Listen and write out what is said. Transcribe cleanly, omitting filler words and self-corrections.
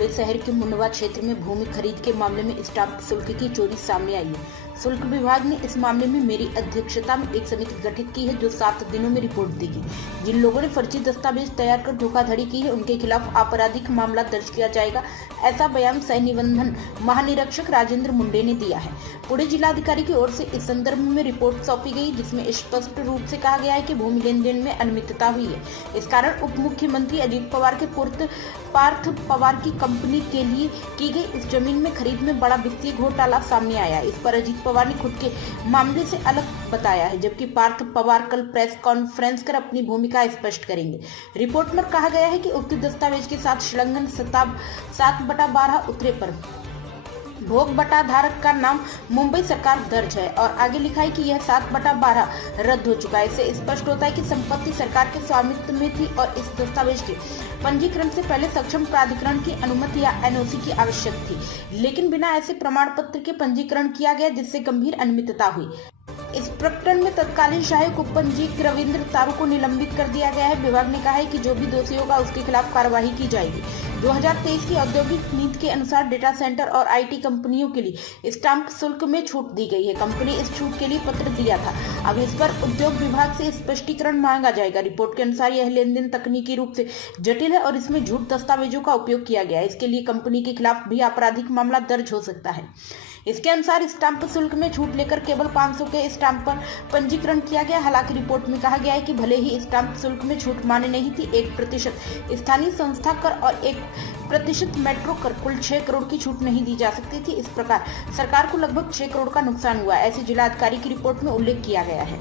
पुणे शहर के मुंडवा क्षेत्र में भूमि खरीद के मामले में स्टाम्प शुल्क की चोरी सामने आई है। शुल्क विभाग ने इस मामले में मेरी अध्यक्षता में एक समिति गठित की है जो 7 दिनों में रिपोर्ट देगी। जिन लोगों ने फर्जी दस्तावेज तैयार कर धोखाधड़ी की है उनके खिलाफ आपराधिक मामला दर्ज किया जाएगा, ऐसा बयान सह निबंधन महानिरीक्षक राजेंद्र मुंडे ने दिया है। पुणे जिलाधिकारी की ओर से इस संदर्भ में रिपोर्ट सौंपी गई, जिसमें स्पष्ट रूप से कहा गया है कि भूमि लेन देन में अनियमितता हुई है। इस कारण उप मुख्यमंत्री अजित पवार के पुत्र पार्थ पवार की कंपनी के लिए की गई इस जमीन में खरीद में बड़ा वित्तीय घोटाला सामने आया। इस पर अजित पवार ने खुद के मामले से अलग बताया है, जबकि पार्थ पवार कल प्रेस कॉन्फ्रेंस कर अपनी भूमिका स्पष्ट करेंगे। रिपोर्ट में कहा गया है कि उक्त दस्तावेज के साथ संलग्न 7/12 उत्तरे पर भोग बटा धारक का नाम मुंबई सरकार दर्ज है और आगे लिखा है कि यह 7/12 रद्द हो चुका है। इससे स्पष्ट होता है कि संपत्ति सरकार के स्वामित्व में थी और इस दस्तावेज के पंजीकरण से पहले सक्षम प्राधिकरण की अनुमति या एनओसी की आवश्यक थी, लेकिन बिना ऐसे प्रमाण पत्र के पंजीकरण किया गया, जिससे गंभीर अनियमितता हुई। इस प्रकरण में तत्कालीन सहायक उप पंजीक रविंद्र तारू को निलंबित कर दिया गया है। विभाग ने कहा है कि जो भी दोषी होगा उसके खिलाफ कार्रवाई की जाएगी। 2023 की औद्योगिक नीति के अनुसार डेटा सेंटर और आईटी कंपनियों के लिए स्टाम्प शुल्क में छूट दी गई है। कंपनी इस छूट के लिए पत्र दिया था। अब इस पर उद्योग विभाग से स्पष्टीकरण मांगा जाएगा। रिपोर्ट के अनुसार यह लेन देन तकनीकी रूप से जटिल है और इसमें झूठ दस्तावेजों का उपयोग किया गया है। इसके लिए कंपनी के खिलाफ भी आपराधिक मामला दर्ज हो सकता है। इसके अनुसार स्टाम्प शुल्क में छूट लेकर केवल 500 के स्टाम्प पर पंजीकरण किया गया। हालांकि रिपोर्ट में कहा गया है कि भले ही स्टाम्प शुल्क में छूट मान्य नहीं थी, 1% स्थानीय संस्था कर और 1% मेट्रो कर, कुल 6 करोड़ की छूट नहीं दी जा सकती थी। इस प्रकार सरकार को लगभग 6 करोड़ का नुकसान हुआ, ऐसे जिलाधिकारी की रिपोर्ट में उल्लेख किया गया है।